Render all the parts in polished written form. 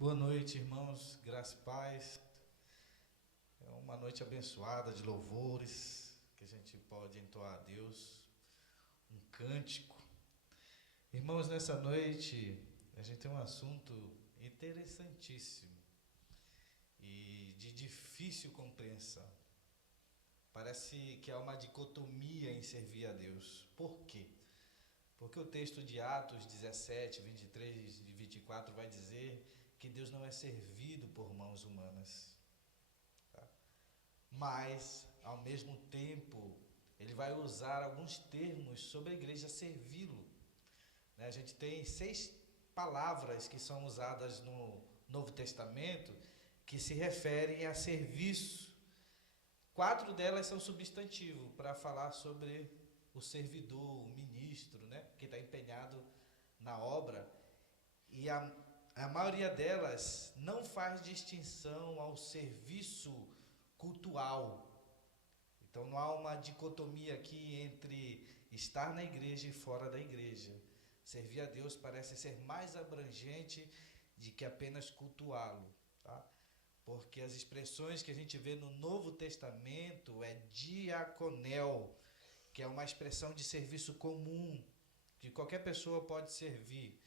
Boa noite, irmãos, graça e paz. É uma noite abençoada de louvores, que a gente pode entoar a Deus um cântico. Irmãos, nessa noite a gente tem um assunto interessantíssimo e de difícil compreensão. Parece que há uma dicotomia em servir a Deus. Por quê? Porque o texto de Atos 17, 23 e 24 vai dizer que Deus não é servido por mãos humanas. Tá? Mas, ao mesmo tempo, ele vai usar alguns termos sobre a igreja servi-lo. Né? A gente tem 6 palavras que são usadas no Novo Testamento que se referem a serviço. 4 delas são substantivo para falar sobre o servidor, o ministro, né? Que está empenhado na obra. E a maioria delas não faz distinção ao serviço cultual. Então não há uma dicotomia aqui entre estar na igreja e fora da igreja. Servir a Deus parece ser mais abrangente de que apenas cultuá-lo, tá? Porque as expressões que a gente vê no Novo Testamento é diaconel, que é uma expressão de serviço comum, que qualquer pessoa pode servir.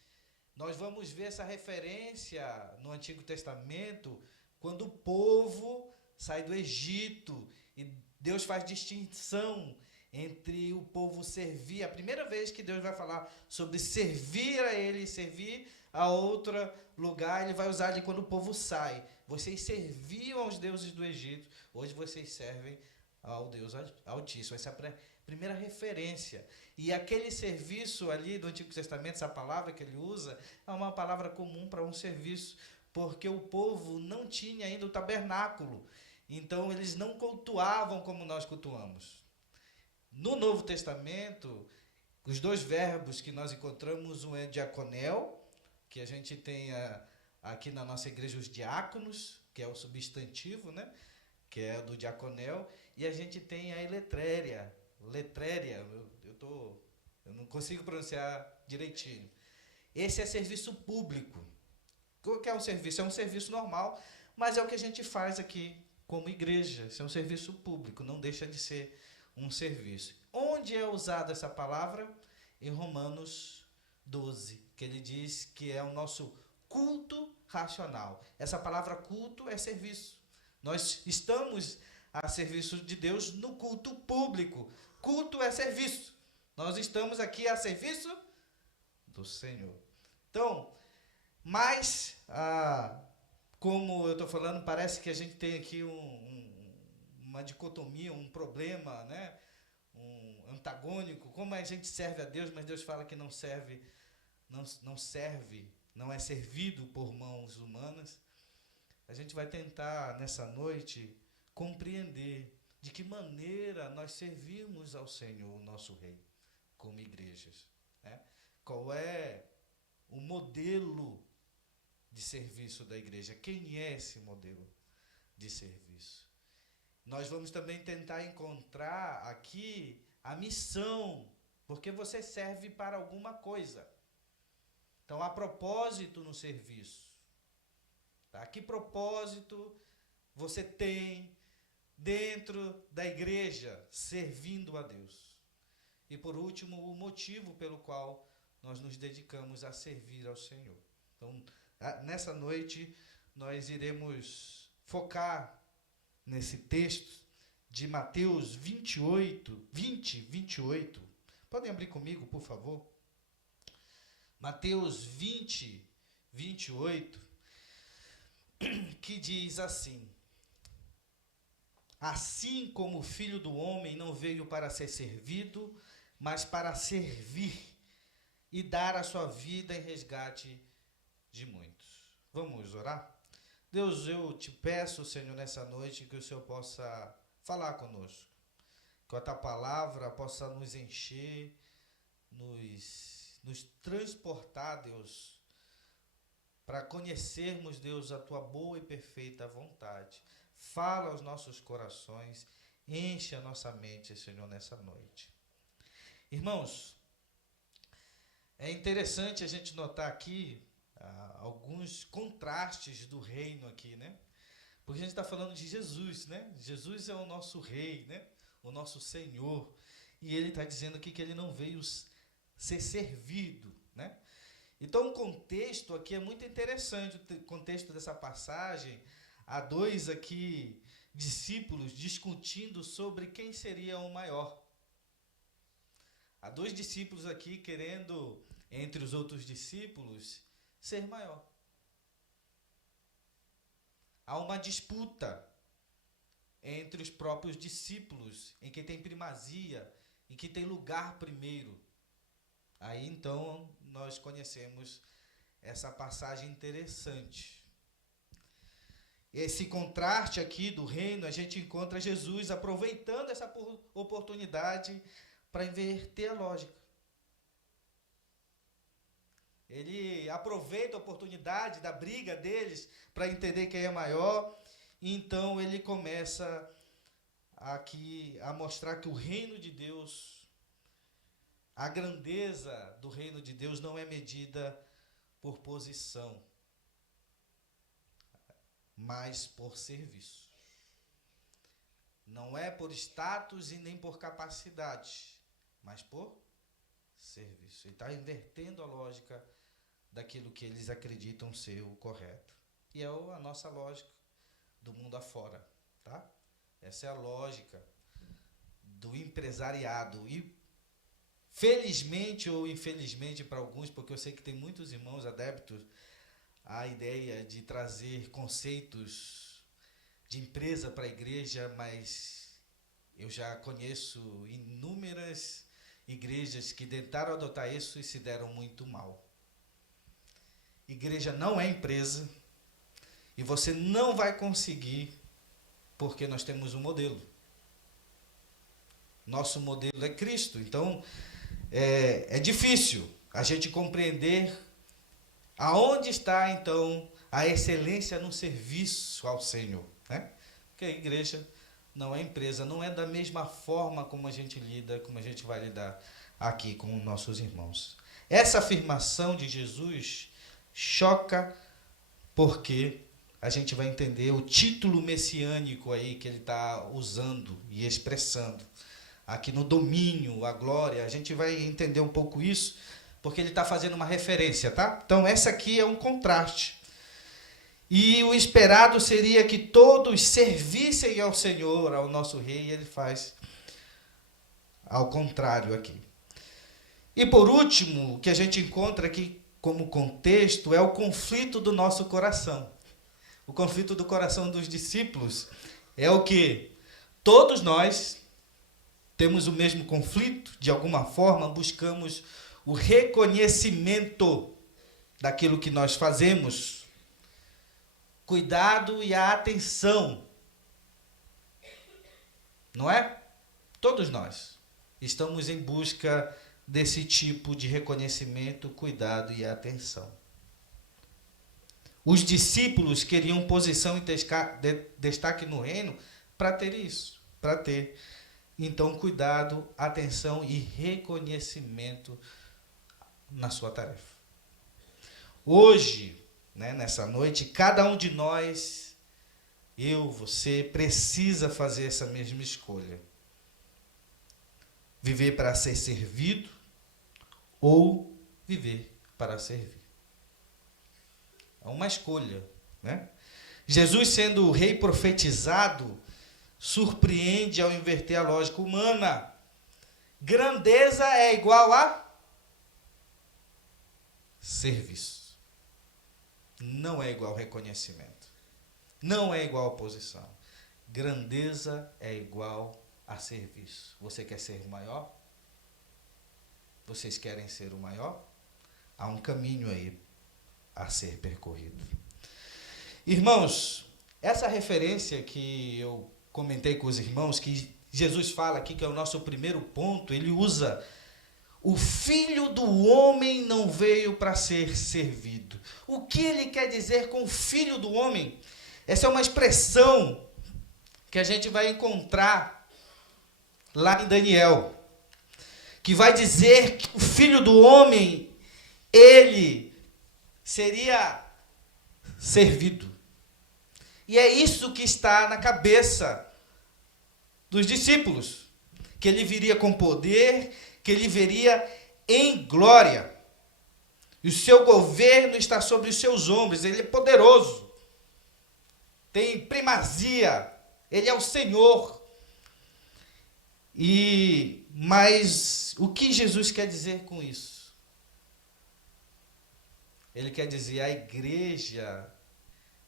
Nós vamos ver essa referência no Antigo Testamento, quando o povo sai do Egito e Deus faz distinção entre o povo servir. A primeira vez que Deus vai falar sobre servir a Ele, servir a outro lugar, Ele vai usar de quando o povo sai. Vocês serviam aos deuses do Egito, hoje vocês servem ao Deus Altíssimo. Essa é a primeira referência. E aquele serviço ali do Antigo Testamento, essa palavra que ele usa, é uma palavra comum para um serviço, porque o povo não tinha ainda o tabernáculo. Então eles não cultuavam como nós cultuamos. No Novo Testamento, os 2 verbos que nós encontramos, um é diaconel, que a gente tem aqui na nossa igreja os diáconos, que é o substantivo, né? Que é do diaconel, e a gente tem a letréria, eu não consigo pronunciar direitinho. Esse é serviço público. O que é um serviço? É um serviço normal, mas é o que a gente faz aqui como igreja. Isso é um serviço público, não deixa de ser um serviço. Onde é usada essa palavra? Em Romanos 12, que ele diz que é o nosso culto racional. Essa palavra culto é serviço. Nós estamos a serviço de Deus no culto público. Culto é serviço. Nós estamos aqui a serviço do Senhor. Então, mas, como eu estou falando, parece que a gente tem aqui uma dicotomia, um problema, né? Um antagônico. Como a gente serve a Deus, mas Deus fala que não serve, não é servido por mãos humanas. A gente vai tentar, nessa noite, compreender de que maneira nós servimos ao Senhor, nosso Rei, como igrejas. Né? Qual é o modelo de serviço da igreja? Quem é esse modelo de serviço? Nós vamos também tentar encontrar aqui a missão, porque você serve para alguma coisa. Então, há propósito no serviço. Tá? Que propósito você tem dentro da igreja, servindo a Deus? E por último, o motivo pelo qual nós nos dedicamos a servir ao Senhor. Então, nessa noite, nós iremos focar nesse texto de Mateus 28. Podem abrir comigo, por favor? Mateus 28, que diz assim: assim como o Filho do Homem não veio para ser servido, mas para servir e dar a sua vida em resgate de muitos. Vamos orar? Deus, eu te peço, Senhor, nessa noite, que o Senhor possa falar conosco, que a tua palavra possa nos encher, nos transportar, Deus, para conhecermos, Deus, a tua boa e perfeita vontade. Fala aos nossos corações, enche a nossa mente, Senhor, nessa noite. Irmãos, é interessante a gente notar aqui alguns contrastes do reino aqui, né? Porque a gente está falando de Jesus, né? Jesus é o nosso rei, né? O nosso Senhor. E ele está dizendo aqui que ele não veio ser servido, né? Então o contexto aqui é muito interessante, o contexto dessa passagem. Há dois aqui discípulos discutindo sobre quem seria o maior. Há dois discípulos aqui querendo, entre os outros discípulos, ser maior. Há uma disputa entre os próprios discípulos, em que tem primazia, em que tem lugar primeiro. Aí então nós conhecemos essa passagem interessante. Esse contraste aqui do reino, a gente encontra Jesus aproveitando essa oportunidade para inverter a lógica. Ele aproveita a oportunidade da briga deles para entender quem é maior. E então ele começa aqui a mostrar que o reino de Deus, a grandeza do reino de Deus não é medida por posição, mas por serviço. Não é por status e nem por capacidade, mas por serviço. Ele está invertendo a lógica daquilo que eles acreditam ser o correto. E é a nossa lógica do mundo afora, tá? Essa é a lógica do empresariado. E felizmente ou infelizmente para alguns, porque eu sei que tem muitos irmãos adeptos à ideia de trazer conceitos de empresa para a igreja, mas eu já conheço inúmeras igrejas que tentaram adotar isso e se deram muito mal. Igreja não é empresa e você não vai conseguir, porque nós temos um modelo. Nosso modelo é Cristo. Então, é difícil a gente compreender aonde está, então, a excelência no serviço ao Senhor, né? Porque a igreja não é empresa, não é da mesma forma como a gente lida, como a gente vai lidar aqui com nossos irmãos. Essa afirmação de Jesus choca porque a gente vai entender o título messiânico aí que ele está usando e expressando. Aqui no domínio, a glória, a gente vai entender um pouco isso, porque ele está fazendo uma referência, tá? Então, essa aqui é um contraste. E o esperado seria que todos servissem ao Senhor, ao nosso Rei, e ele faz ao contrário aqui. E por último, o que a gente encontra aqui como contexto é o conflito do nosso coração. O conflito do coração dos discípulos é o que? Todos nós temos o mesmo conflito, de alguma forma, buscamos o reconhecimento daquilo que nós fazemos, cuidado e a atenção, não é? Todos nós estamos em busca desse tipo de reconhecimento, cuidado e atenção. Os discípulos queriam posição e destaque no reino para ter isso, para ter, então, cuidado, atenção e reconhecimento na sua tarefa. Hoje, né, nessa noite, cada um de nós, eu, você, precisa fazer essa mesma escolha. Viver para ser servido ou viver para servir. É uma escolha, né? Jesus, sendo o rei profetizado, surpreende ao inverter a lógica humana. Grandeza é igual a serviço. Não é igual reconhecimento. Não é igual posição. Grandeza é igual a serviço. Você quer ser o maior? Vocês querem ser o maior? Há um caminho aí a ser percorrido. Irmãos, essa referência que eu comentei com os irmãos, que Jesus fala aqui, que é o nosso primeiro ponto, ele usa: o Filho do Homem não veio para ser servido. O que ele quer dizer com Filho do Homem? Essa é uma expressão que a gente vai encontrar lá em Daniel, que vai dizer que o Filho do Homem, ele seria servido. E é isso que está na cabeça dos discípulos, que ele viria com poder, que ele viria em glória. E o seu governo está sobre os seus ombros, ele é poderoso, tem primazia, ele é o Senhor. Mas o que Jesus quer dizer com isso? Ele quer dizer, a igreja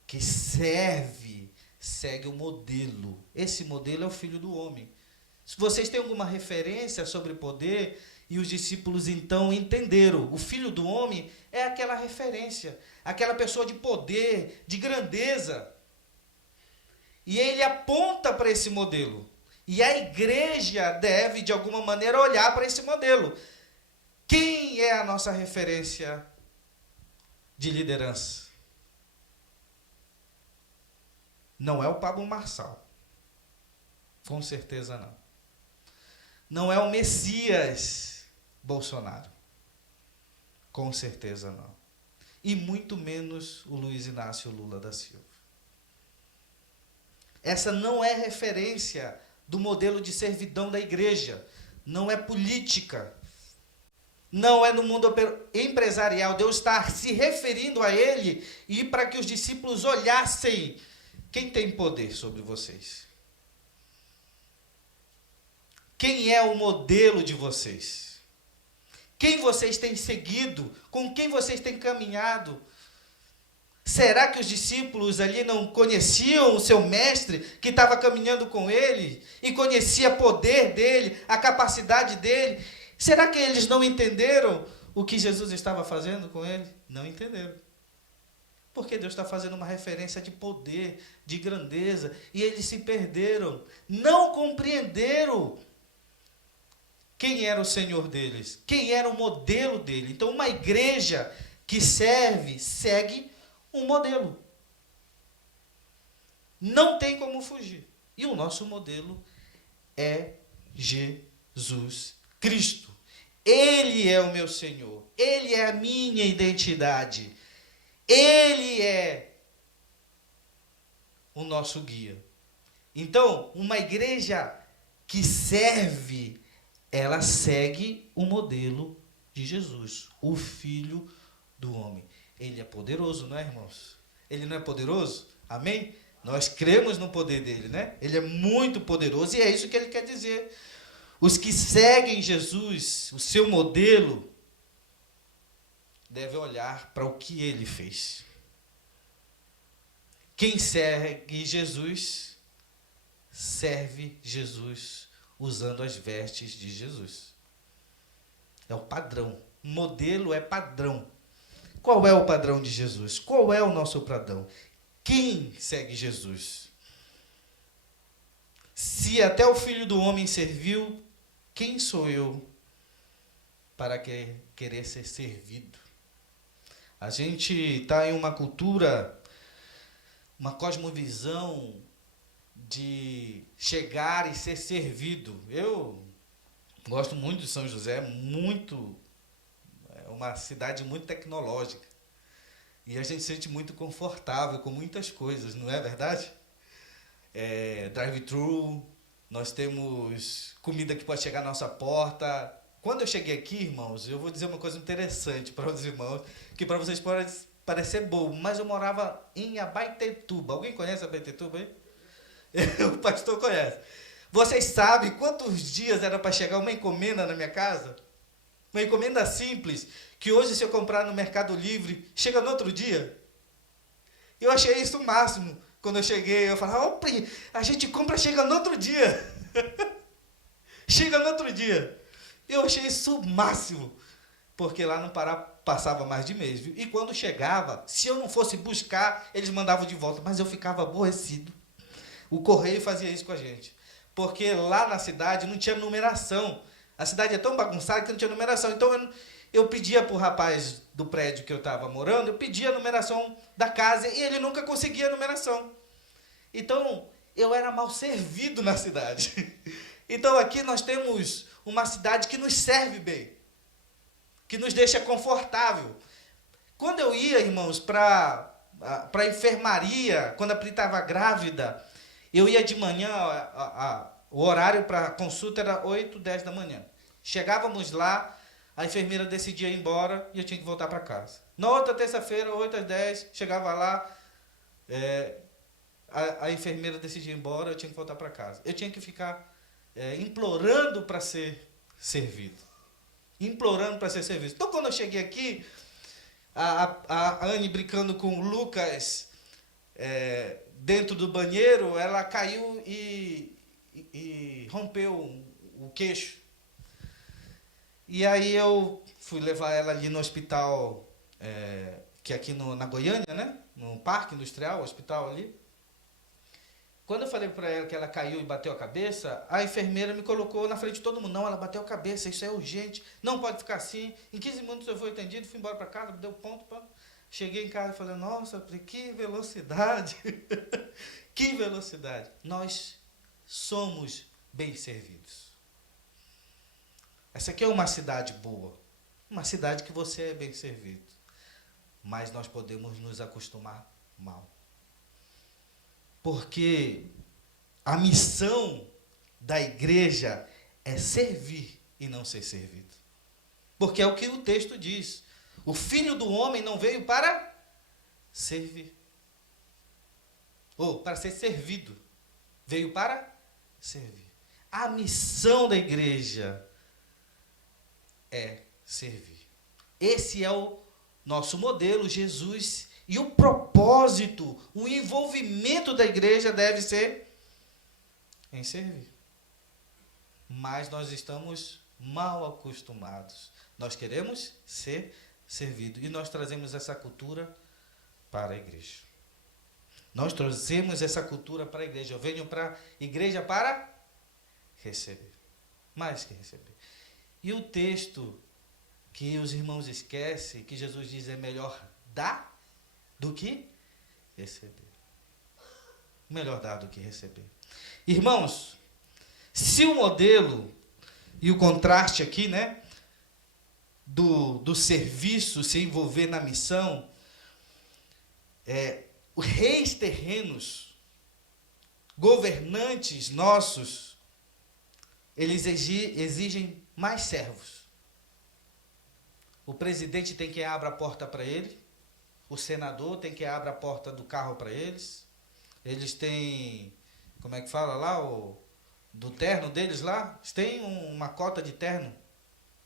que serve, segue o modelo. Esse modelo é o Filho do Homem. Se vocês têm alguma referência sobre poder, e os discípulos então entenderam, o Filho do Homem é aquela referência, aquela pessoa de poder, de grandeza. E ele aponta para esse modelo. E a igreja deve, de alguma maneira, olhar para esse modelo. Quem é a nossa referência de liderança? Não é o Pablo Marçal. Com certeza não. Não é o Messias Bolsonaro. Com certeza não. E muito menos o Luiz Inácio Lula da Silva. Essa não é referência do modelo de servidão da igreja. Não é política. Não é no mundo empresarial. Deus está se referindo a ele e para que os discípulos olhassem quem tem poder sobre vocês. Quem é o modelo de vocês? Quem vocês têm seguido? Com quem vocês têm caminhado? Será que os discípulos ali não conheciam o seu mestre, que estava caminhando com ele, e conhecia o poder dele, a capacidade dele? Será que eles não entenderam o que Jesus estava fazendo com ele? Não entenderam. Porque Deus está fazendo uma referência de poder, de grandeza, e eles se perderam, não compreenderam quem era o Senhor deles, quem era o modelo dele. Então, uma igreja que serve, segue um modelo. Não tem como fugir. E o nosso modelo é Jesus Cristo. Ele é o meu Senhor. Ele é a minha identidade. Ele é o nosso guia. Então, uma igreja que serve, ela segue o modelo de Jesus, o Filho do Homem. Ele é poderoso, não é, irmãos? Ele não é poderoso? Amém? Nós cremos no poder dele, né? Ele é muito poderoso e é isso que ele quer dizer. Os que seguem Jesus, o seu modelo, devem olhar para o que ele fez. Quem segue Jesus, serve Jesus usando as vestes de Jesus. É o padrão. O modelo é padrão. Qual é o padrão de Jesus? Qual é o nosso padrão? Quem segue Jesus? Se até o Filho do Homem serviu, quem sou eu para querer ser servido? A gente está em uma cultura, uma cosmovisão de chegar e ser servido. Eu gosto muito de São José, é uma cidade muito tecnológica. E a gente se sente muito confortável com muitas coisas, não é verdade? Drive-thru, nós temos comida que pode chegar à nossa porta. Quando eu cheguei aqui, irmãos, eu vou dizer uma coisa interessante para os irmãos, que para vocês pode parecer bobo, mas eu morava em Abaetetuba. Alguém conhece Abaetetuba aí? O pastor conhece. Vocês sabem quantos dias era para chegar uma encomenda na minha casa? Uma encomenda simples, que hoje se eu comprar no Mercado Livre, chega no outro dia. Eu achei isso o máximo. Quando eu cheguei, eu falava, opa, a gente compra, chega no outro dia. Chega no outro dia. Eu achei isso o máximo. Porque lá no Pará passava mais de mês, viu? E quando chegava, se eu não fosse buscar, eles mandavam de volta. Mas eu ficava aborrecido. O correio fazia isso com a gente. Porque lá na cidade não tinha numeração. A cidade é tão bagunçada que não tinha numeração. Então eu pedia para o rapaz do prédio que eu estava morando, eu pedia a numeração da casa e ele nunca conseguia a numeração. Então, eu era mal servido na cidade. Então, aqui nós temos uma cidade que nos serve bem, que nos deixa confortável. Quando eu ia, irmãos, para a enfermaria, quando a Pri estava grávida, eu ia de manhã, o horário para consulta era 8, 10 da manhã. Chegávamos lá, a enfermeira decidia ir embora e eu tinha que voltar para casa. Na outra terça-feira, 8 às 10, chegava lá, a enfermeira decidia ir embora, eu tinha que voltar para casa. Eu tinha que ficar implorando para ser servido. Implorando para ser servido. Então, quando eu cheguei aqui, a Anne brincando com o Lucas dentro do banheiro, ela caiu e rompeu o queixo. E aí eu fui levar ela ali no hospital, que é aqui na Goiânia, né? No Parque Industrial, o hospital ali. Quando eu falei para ela que ela caiu e bateu a cabeça, a enfermeira me colocou na frente de todo mundo. Não, ela bateu a cabeça, isso é urgente, não pode ficar assim. Em 15 minutos eu fui atendido, fui embora para casa, deu ponto. Cheguei em casa e falei, nossa, que velocidade, que velocidade. Nós somos bem servidos. Essa aqui é uma cidade boa, uma cidade que você é bem servido. Mas nós podemos nos acostumar mal. Porque a missão da igreja é servir e não ser servido. Porque é o que o texto diz. O Filho do Homem não veio para servir. Ou para ser servido. Veio para servir. A missão da igreja é servir. Esse é o nosso modelo, Jesus. E o propósito, o envolvimento da igreja deve ser em servir. Mas nós estamos mal acostumados. Nós queremos ser servidos. E nós trazemos essa cultura para a igreja. Nós trouxemos essa cultura para a igreja. Eu venho para a igreja para receber. Mais que receber. E o texto que os irmãos esquecem, que Jesus diz é melhor dar do que receber. Melhor dar do que receber. Irmãos, se o modelo e o contraste aqui, né, do serviço se envolver na missão, os reis terrenos, governantes nossos, eles exigem mais servos. O presidente tem que abrir a porta para ele. O senador tem que abrir a porta do carro para eles. Eles têm, como é que fala lá, do terno deles lá. Eles têm uma cota de terno.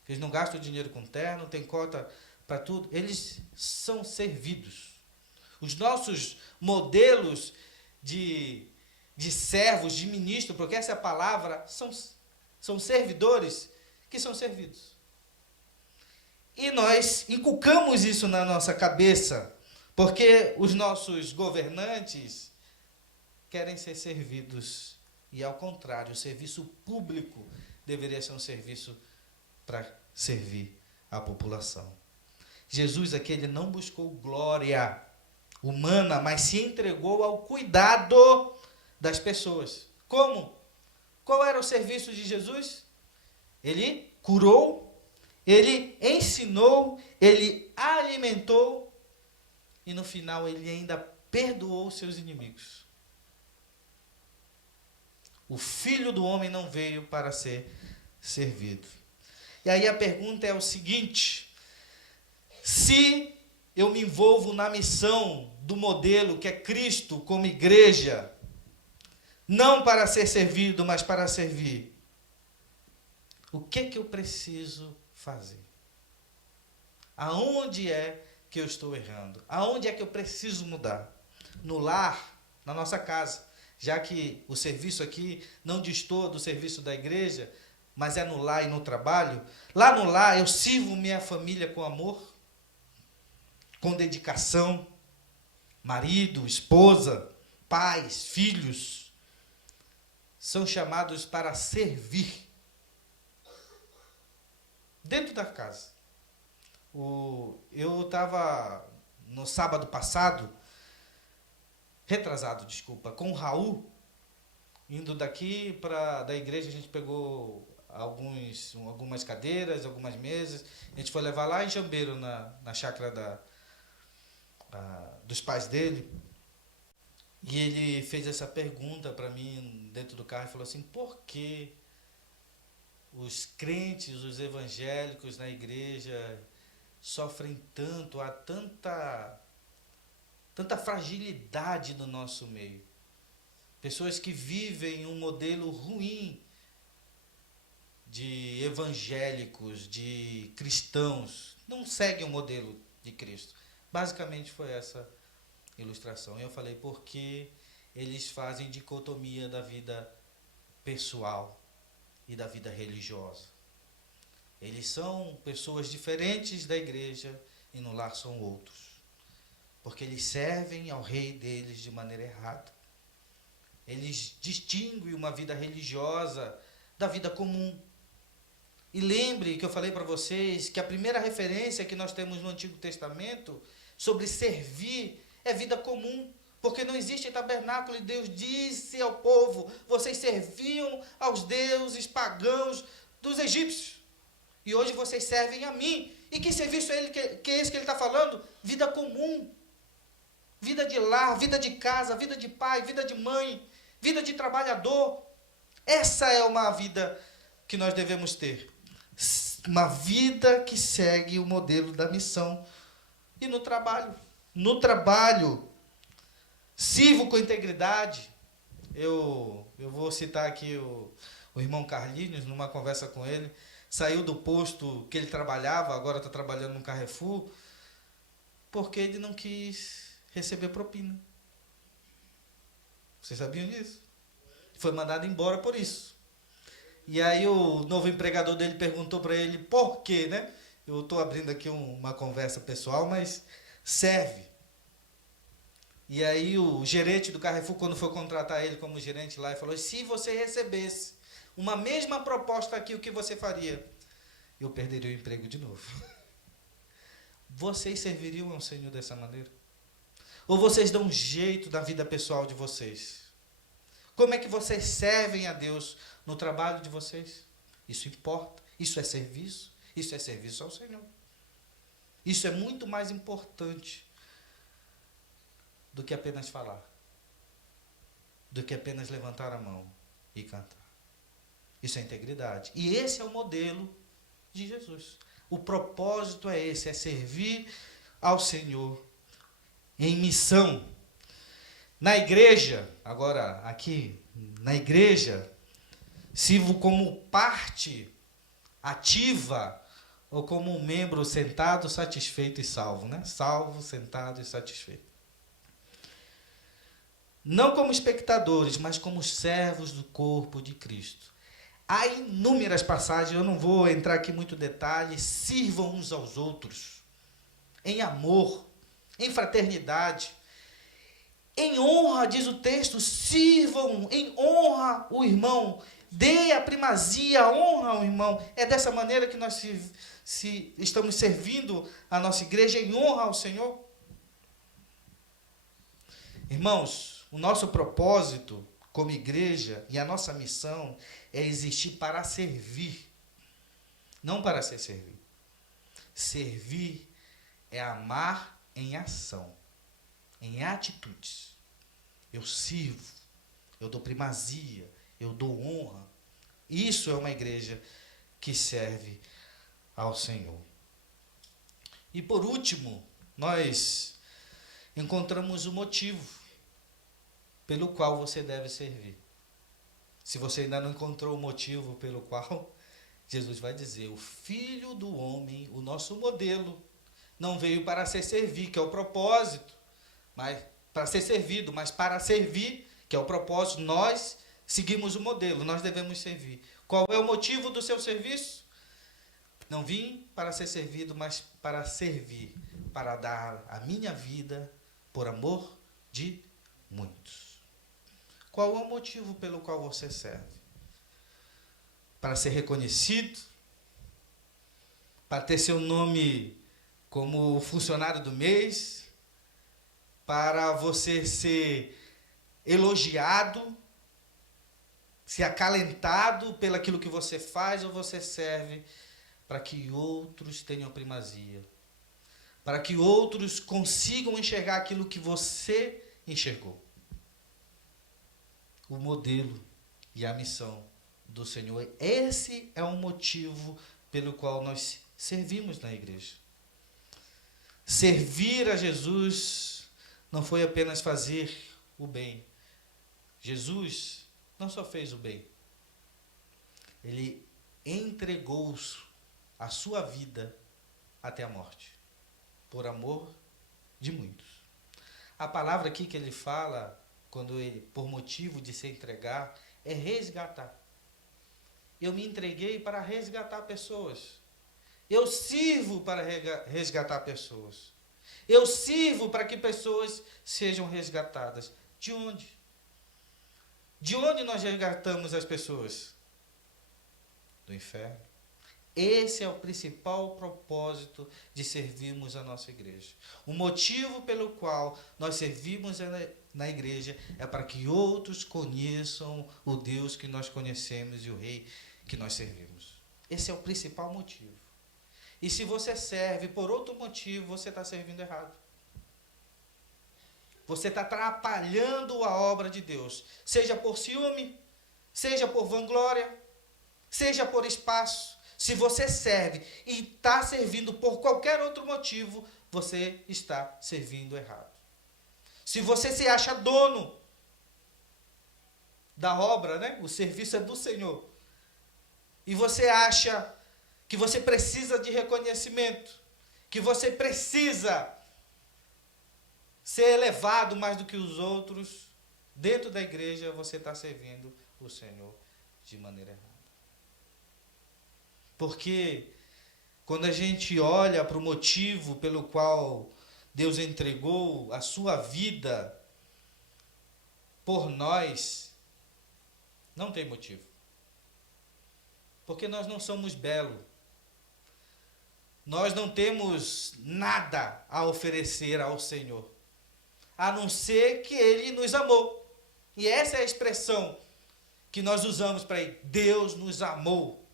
Eles não gastam dinheiro com terno, tem cota para tudo. Eles são servidos. Os nossos modelos de servos, de ministro, porque essa é a palavra, são servidores que são servidos. E nós inculcamos isso na nossa cabeça, porque os nossos governantes querem ser servidos. E, ao contrário, o serviço público deveria ser um serviço para servir a população. Jesus aqui, ele não buscou glória humana, mas se entregou ao cuidado das pessoas. Como? Qual era o serviço de Jesus? Ele curou, ele ensinou, ele alimentou e no final ele ainda perdoou seus inimigos. O Filho do Homem não veio para ser servido. E aí a pergunta é o seguinte: se eu me envolvo na missão do modelo que é Cristo como igreja, não para ser servido, mas para servir, o que eu preciso fazer? Aonde é que eu estou errando? Aonde é que eu preciso mudar? No lar, na nossa casa, já que o serviço aqui não destoa do serviço da igreja, mas é no lar e no trabalho. Lá no lar eu sirvo minha família com amor, com dedicação, marido, esposa, pais, filhos, são chamados para servir dentro da casa. Eu estava no sábado passado, com o Raul, indo daqui da igreja. A gente pegou algumas cadeiras, algumas mesas, a gente foi levar lá em Jambeiro, na chácara dos pais dele. E ele fez essa pergunta para mim dentro do carro e falou assim: por que os crentes, os evangélicos na igreja sofrem tanto, há tanta fragilidade no nosso meio? Pessoas que vivem um modelo ruim de evangélicos, de cristãos, não seguem o modelo de Cristo. Basicamente foi essa ilustração. Eu falei, porque eles fazem dicotomia da vida pessoal e da vida religiosa. Eles são pessoas diferentes da igreja e no lar são outros. Porque eles servem ao rei deles de maneira errada. Eles distinguem uma vida religiosa da vida comum. E lembre que eu falei para vocês que a primeira referência que nós temos no Antigo Testamento sobre servir é vida comum, porque não existe tabernáculo e Deus disse ao povo: vocês serviam aos deuses pagãos dos egípcios e hoje vocês servem a mim. E que serviço é esse que ele está falando? Vida comum, vida de lar, vida de casa, vida de pai, vida de mãe, vida de trabalhador. Essa é uma vida que nós devemos ter, uma vida que segue o modelo da missão. E no trabalho, sirvo com integridade. Eu vou citar aqui o irmão Carlinhos, numa conversa com ele, saiu do posto que ele trabalhava, agora está trabalhando no Carrefour, porque ele não quis receber propina. Vocês sabiam disso? Foi mandado embora por isso. E aí o novo empregador dele perguntou para ele por quê, né? Eu estou abrindo aqui uma conversa pessoal, mas serve. E aí o gerente do Carrefour, quando foi contratar ele como gerente lá, ele falou: se você recebesse uma mesma proposta aqui, o que você faria? Eu perderia o emprego de novo. Vocês serviriam ao Senhor dessa maneira? Ou vocês dão um jeito na vida pessoal de vocês? Como é que vocês servem a Deus no trabalho de vocês? Isso importa. Isso é serviço. Isso é serviço ao Senhor. Isso é muito mais importante do que apenas falar, do que apenas levantar a mão e cantar. Isso é integridade. E esse é o modelo de Jesus. O propósito é esse, é servir ao Senhor em missão. Na igreja, agora aqui, na igreja, sirvo como parte ativa ou como um membro sentado, satisfeito e salvo, né? Salvo, sentado e satisfeito. Não como espectadores, mas como servos do corpo de Cristo. Há inúmeras passagens, eu não vou entrar aqui muito em detalhes. Sirvam uns aos outros, em amor, em fraternidade, em honra, diz o texto. Sirvam em honra o irmão, dê a primazia, a honra ao irmão. É dessa maneira que nós estamos servindo a nossa igreja, em honra ao Senhor. Irmãos, o nosso propósito como igreja e a nossa missão é existir para servir, não para ser servido. Servir é amar em ação, em atitudes. Eu sirvo, eu dou primazia, eu dou honra. Isso é uma igreja que serve ao Senhor. E por último, nós encontramos o motivo pelo qual você deve servir. Se você ainda não encontrou o motivo pelo qual, Jesus vai dizer: o Filho do Homem, o nosso modelo, não veio para ser servido, que é o propósito, mas para ser servido, mas para servir, que é o propósito. Nós seguimos o modelo, nós devemos servir. Qual é o motivo do seu serviço? Não vim para ser servido, mas para servir, para dar a minha vida por amor de muitos. Qual é o motivo pelo qual você serve? Para ser reconhecido? Para ter seu nome como funcionário do mês? Para você ser elogiado? Ser acalentado pelaquilo que você faz? Ou você serve para que outros tenham primazia? para que outros consigam enxergar aquilo que você enxergou. O modelo e a missão do Senhor. Esse é o motivo pelo qual nós servimos na igreja. Servir a Jesus não foi apenas fazer o bem. Jesus não só fez o bem, ele entregou a sua vida até a morte, por amor de muitos. A palavra aqui que ele fala, quando ele, por motivo de se entregar, é resgatar. Eu me entreguei para resgatar pessoas. Eu sirvo para resgatar pessoas. Eu sirvo para que pessoas sejam resgatadas. De onde? De onde nós resgatamos as pessoas? Do inferno. Esse é o principal propósito de servirmos a nossa igreja. O motivo pelo qual nós servimos na igreja é para que outros conheçam o Deus que nós conhecemos e o Rei que nós servimos. Esse é o principal motivo. E se você serve por outro motivo, você está servindo errado. Você está atrapalhando a obra de Deus. Seja por ciúme, seja por vanglória, seja por espaço. Se você serve e está servindo por qualquer outro motivo, você está servindo errado. Se você se acha dono da obra, né? O serviço é do Senhor, e você acha que você precisa de reconhecimento, que você precisa ser elevado mais do que os outros, dentro da igreja você está servindo o Senhor de maneira errada. Porque quando a gente olha para o motivo pelo qual Deus entregou a sua vida por nós, não tem motivo. Porque nós não somos belos. Nós não temos nada a oferecer ao Senhor, a não ser que Ele nos amou. E essa é a expressão que nós usamos para Ele. Deus nos amou.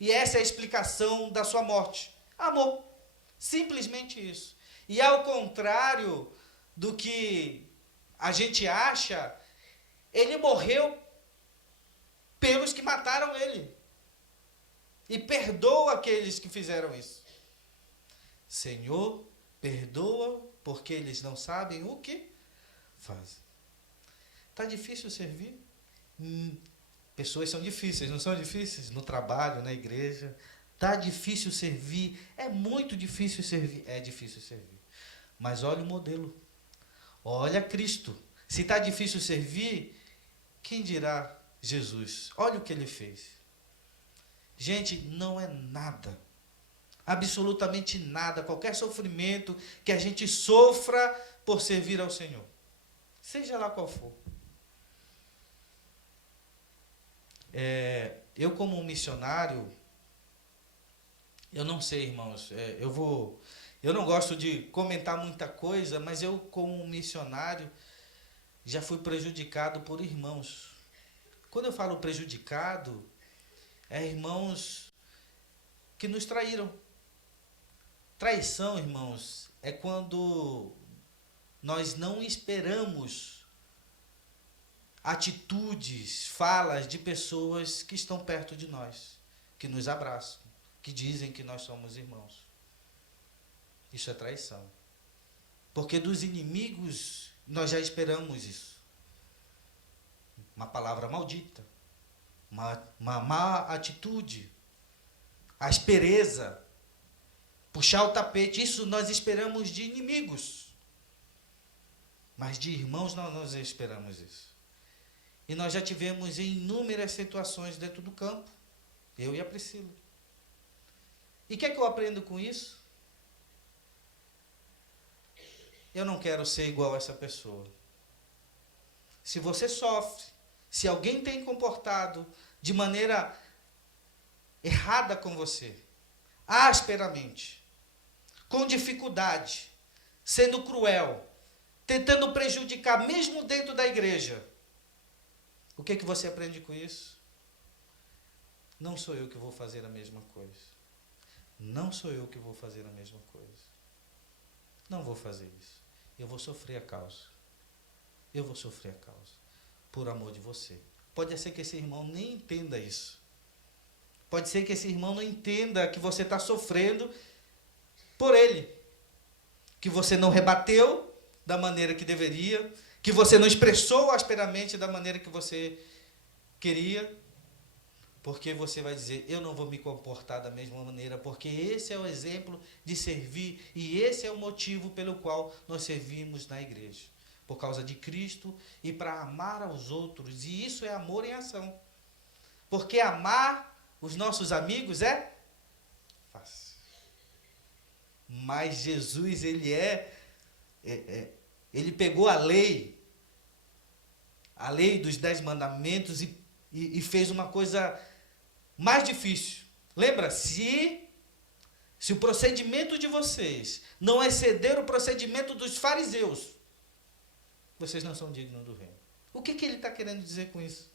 E essa é a explicação da sua morte. Amor. Simplesmente isso. E ao contrário do que a gente acha, Ele morreu pelos que mataram Ele. E perdoa aqueles que fizeram isso. Senhor, perdoa, porque eles não sabem o que fazem. Está difícil servir? Pessoas são difíceis, não são difíceis? No trabalho, na igreja. Está difícil servir? É muito difícil servir. É difícil servir. Mas olha o modelo. Olha Cristo. Se está difícil servir, quem dirá Jesus? Olha o que ele fez. Gente, não é nada, absolutamente nada, qualquer sofrimento que a gente sofra por servir ao Senhor, seja lá qual for. Eu como um missionário, eu não sei, irmãos, eu não gosto de comentar muita coisa, mas eu como um missionário já fui prejudicado por irmãos. Quando eu falo prejudicado, irmãos que nos traíram. Traição, irmãos, é quando nós não esperamos atitudes, falas de pessoas que estão perto de nós, que nos abraçam, que dizem que nós somos irmãos. Isso é traição. Porque dos inimigos nós já esperamos isso. Uma palavra maldita. Uma má atitude, a aspereza, puxar o tapete, isso nós esperamos de inimigos. Mas de irmãos nós não esperamos isso. E nós já tivemos inúmeras situações dentro do campo, eu e a Priscila. E o que é que eu aprendo com isso? Eu não quero ser igual a essa pessoa. Se você sofre, se alguém tem comportado de maneira errada com você, asperamente, com dificuldade, sendo cruel, tentando prejudicar mesmo dentro da igreja, o que você aprende com isso? Não sou eu que vou fazer a mesma coisa. Não sou eu que vou fazer a mesma coisa. Não vou fazer isso. Eu vou sofrer a causa. Eu vou sofrer a causa. Por amor de você. Pode ser que esse irmão nem entenda isso. Pode ser que esse irmão não entenda que você está sofrendo por ele. Que você não rebateu da maneira que deveria. Que você não expressou asperamente da maneira que você queria. Porque você vai dizer, eu não vou me comportar da mesma maneira, porque esse é o exemplo de servir e esse é o motivo pelo qual nós servimos na igreja. Por causa de Cristo e para amar aos outros. E isso é amor em ação. Porque amar os nossos amigos é fácil. Mas Jesus, ele pegou a lei dos 10 mandamentos e fez uma coisa mais difícil. Lembra? Se o procedimento de vocês não exceder o procedimento dos fariseus, vocês não são dignos do reino. O que ele está querendo dizer com isso?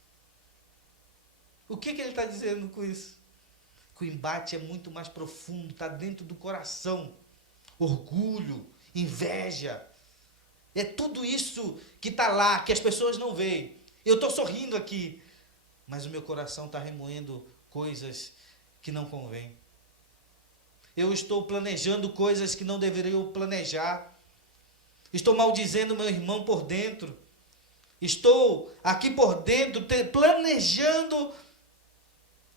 O que ele está dizendo com isso? Que o embate é muito mais profundo, está dentro do coração. Orgulho, inveja. É tudo isso que está lá, que as pessoas não veem. Eu estou sorrindo aqui, mas o meu coração está remoendo coisas que não convêm. Eu estou planejando coisas que não deveria planejar. Estou maldizendo meu irmão por dentro. Estou aqui por dentro planejando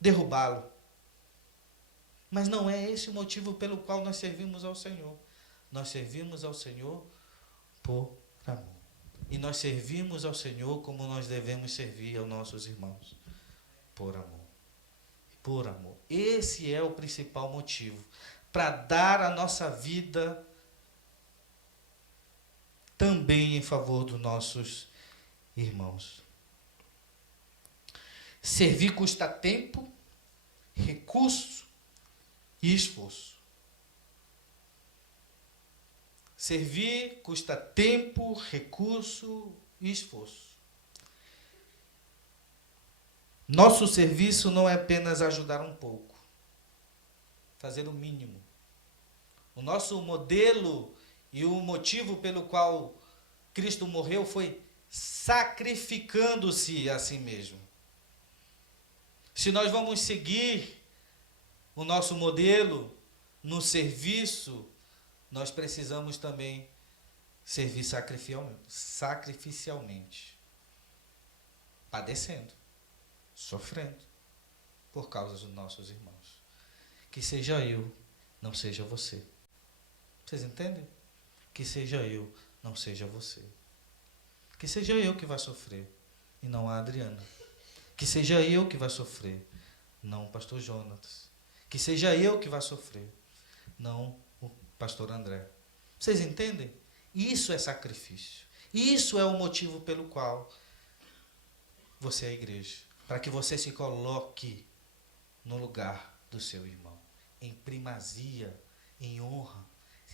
derrubá-lo. Mas não é esse o motivo pelo qual nós servimos ao Senhor. Nós servimos ao Senhor por amor. E nós servimos ao Senhor como nós devemos servir aos nossos irmãos. Por amor. Por amor. Esse é o principal motivo. Para dar a nossa vida também em favor dos nossos irmãos. Servir custa tempo, recurso e esforço. Servir custa tempo, recurso e esforço. Nosso serviço não é apenas ajudar um pouco, fazer o mínimo. O nosso modelo e o motivo pelo qual Cristo morreu foi sacrificando-se a si mesmo. Se nós vamos seguir o nosso modelo no serviço, nós precisamos também servir sacrificialmente, padecendo, sofrendo, por causa dos nossos irmãos. Que seja eu, não seja você. Vocês entendem? Que seja eu, não seja você. Que seja eu que vai sofrer, e não a Adriana. Que seja eu que vai sofrer, não o pastor Jonatas. Que seja eu que vai sofrer, não o pastor André. Vocês entendem? Isso é sacrifício. Isso é o motivo pelo qual você é a igreja. Para que você se coloque no lugar do seu irmão. Em primazia, em honra,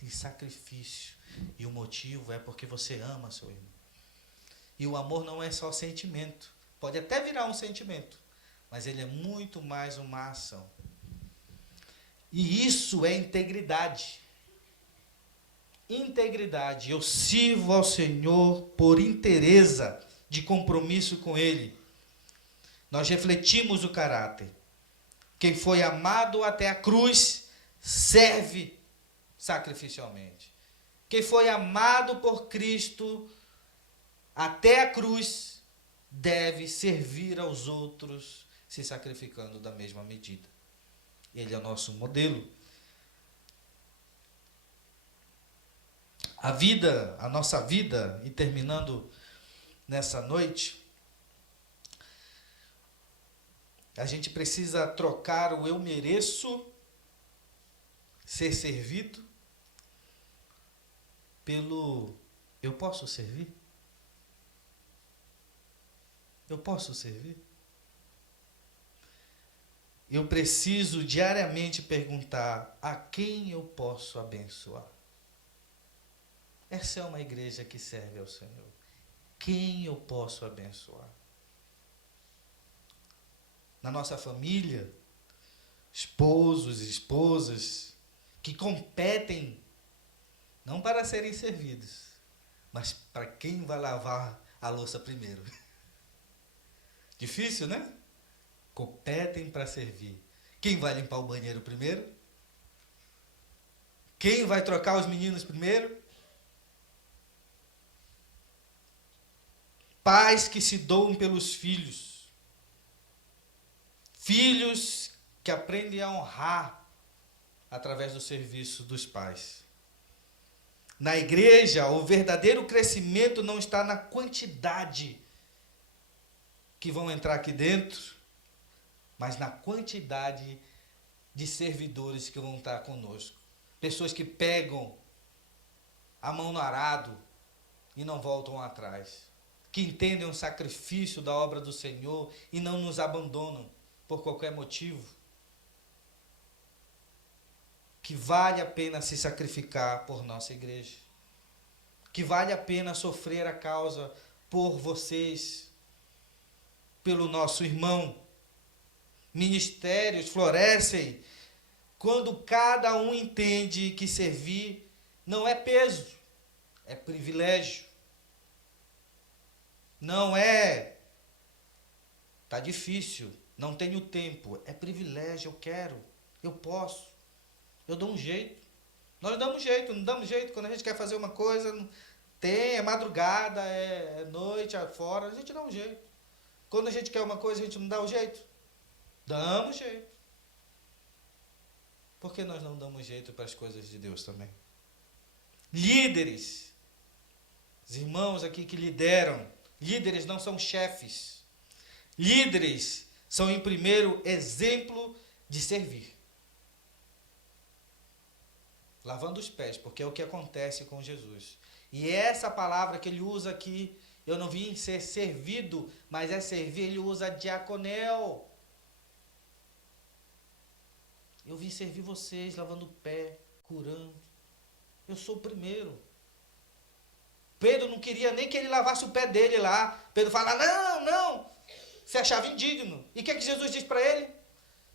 em sacrifício. E o motivo é porque você ama seu irmão. E o amor não é só sentimento. Pode até virar um sentimento, mas ele é muito mais uma ação. E isso é integridade. Integridade. Eu sirvo ao Senhor por inteireza de compromisso com Ele. Nós refletimos o caráter. Quem foi amado até a cruz, serve sacrificialmente. Quem foi amado por Cristo até a cruz, deve servir aos outros, se sacrificando da mesma medida. Ele é o nosso modelo. A nossa vida, e terminando nessa noite, a gente precisa trocar o eu mereço ser servido pelo eu posso servir? Eu posso servir? Eu preciso diariamente perguntar a quem eu posso abençoar. Essa é uma igreja que serve ao Senhor. Quem eu posso abençoar? Na nossa família, esposos e esposas que competem Não para serem servidos, mas para quem vai lavar a louça primeiro. Difícil, né? Competem para servir. Quem vai limpar o banheiro primeiro? Quem vai trocar os meninos primeiro? Pais que se doam pelos filhos. Filhos que aprendem a honrar através do serviço dos pais. Na igreja, o verdadeiro crescimento não está na quantidade que vão entrar aqui dentro, mas na quantidade de servidores que vão estar conosco. Pessoas que pegam a mão no arado e não voltam atrás. Que entendem o sacrifício da obra do Senhor e não nos abandonam por qualquer motivo. Que vale a pena se sacrificar por nossa igreja. Que vale a pena sofrer a causa por vocês, pelo nosso irmão. Ministérios florescem quando cada um entende que servir não é peso, é privilégio. Não é, tá difícil, não tenho tempo, é privilégio, eu quero, eu posso, eu dou um jeito. Nós damos jeito, não damos jeito quando a gente quer fazer uma coisa, é madrugada, é noite, é fora, a gente dá um jeito. Quando a gente quer uma coisa, a gente não dá o jeito? Damos jeito. Por que nós não damos jeito para as coisas de Deus também? Líderes, os irmãos aqui que lideram, líderes não são chefes. Líderes são, em primeiro, exemplo de servir. Lavando os pés, porque é o que acontece com Jesus. E essa palavra que ele usa aqui, eu não vim ser servido, mas é servir, ele usa diaconel. Eu vim servir vocês, lavando o pé, curando. Eu sou o primeiro. Pedro não queria nem que ele lavasse o pé dele lá. Pedro fala, não. Se achava indigno. E o que é que Jesus diz para ele?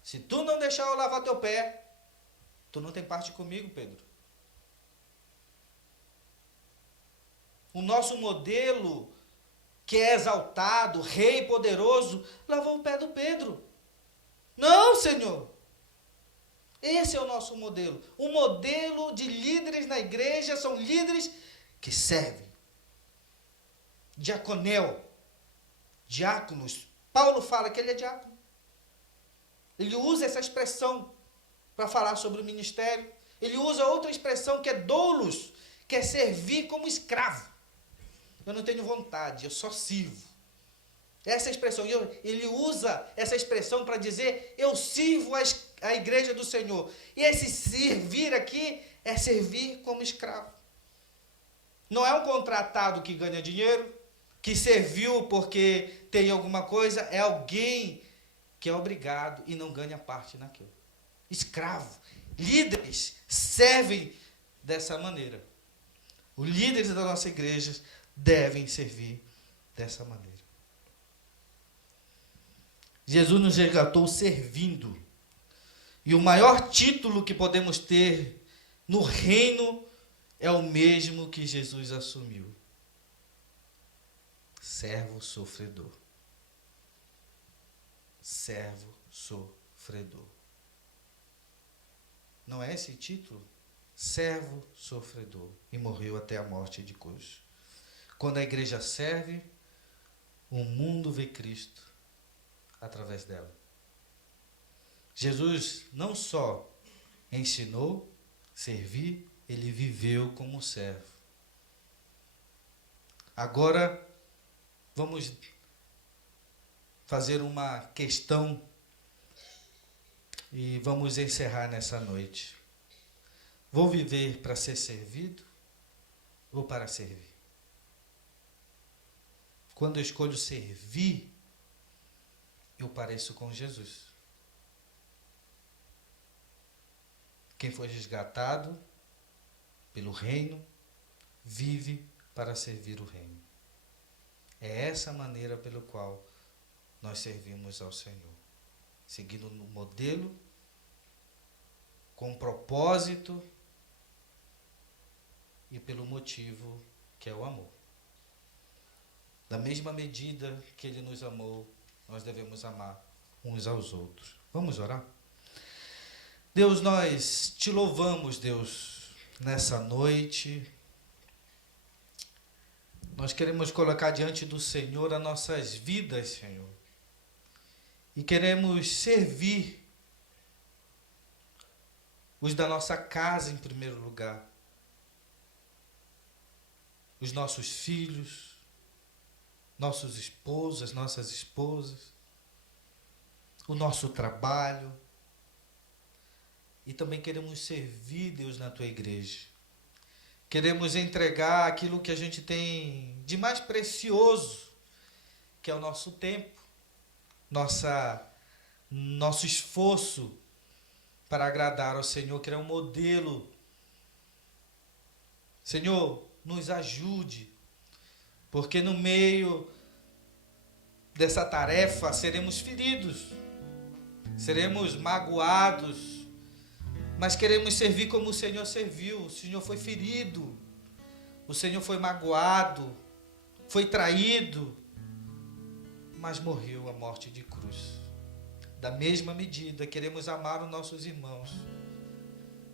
Se tu não deixar eu lavar teu pé, tu não tem parte comigo, Pedro. O nosso modelo, que é exaltado, rei poderoso, lavou o pé do Pedro. Não, Senhor. Esse é o nosso modelo. O modelo de líderes na igreja são líderes que servem. Diaconel, diáconos. Paulo fala que ele é diácono. Ele usa essa expressão para falar sobre o ministério. Ele usa outra expressão que é doulos, que é servir como escravo. Eu não tenho vontade, eu só sirvo. Essa expressão, ele usa essa expressão para dizer, eu sirvo a igreja do Senhor. E esse servir aqui é servir como escravo. Não é um contratado que ganha dinheiro, que serviu porque tem alguma coisa, é alguém que é obrigado e não ganha parte naquilo. Escravo. Líderes servem dessa maneira. Os líderes da nossa igreja devem servir dessa maneira. Jesus nos resgatou servindo. E o maior título que podemos ter no reino é o mesmo que Jesus assumiu. Servo sofredor. Servo sofredor. Não é esse título? Servo sofredor. E morreu até a morte de cruz. Quando a igreja serve, o mundo vê Cristo através dela. Jesus não só ensinou servir, ele viveu como servo. Agora, vamos fazer uma questão e vamos encerrar nessa noite. Vou viver para ser servido ou para servir? Quando eu escolho servir, eu pareço com Jesus. Quem foi resgatado pelo reino, vive para servir o reino. É essa maneira pelo qual nós servimos ao Senhor. Seguindo o modelo, com propósito, e pelo motivo que é o amor. Da mesma medida que Ele nos amou, nós devemos amar uns aos outros. Vamos orar? Deus, nós te louvamos, Deus, nessa noite. Nós queremos colocar diante do Senhor as nossas vidas, Senhor. E queremos servir os da nossa casa em primeiro lugar. Os nossos filhos, nossos esposos, nossas esposas, o nosso trabalho. E também queremos servir, Deus, na tua igreja. Queremos entregar aquilo que a gente tem de mais precioso, que é o nosso tempo, nosso esforço para agradar ao Senhor, que é um modelo. Senhor, nos ajude, porque no meio dessa tarefa seremos feridos, seremos magoados, mas queremos servir como o Senhor serviu. O Senhor foi ferido, o Senhor foi magoado, foi traído, mas morreu a morte de cruz. Da mesma medida, queremos amar os nossos irmãos,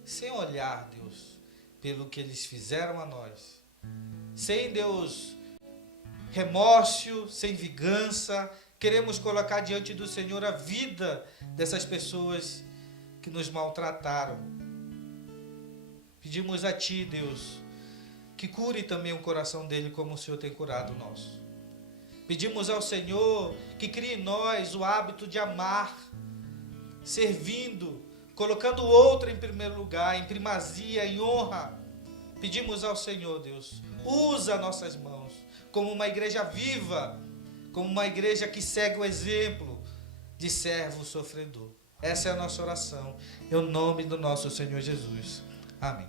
sem olhar, Deus, pelo que eles fizeram a nós, sem, Deus, remorso, sem vingança. Queremos colocar diante do Senhor a vida dessas pessoas que nos maltrataram. Pedimos a Ti, Deus, que cure também o coração dele como o Senhor tem curado o nosso. Pedimos ao Senhor que crie em nós o hábito de amar, servindo, colocando o outro em primeiro lugar, em primazia, em honra. Pedimos ao Senhor, Deus, usa nossas mãos como uma igreja viva, como uma igreja que segue o exemplo de servo sofredor. Essa é a nossa oração, em nome do nosso Senhor Jesus. Amém.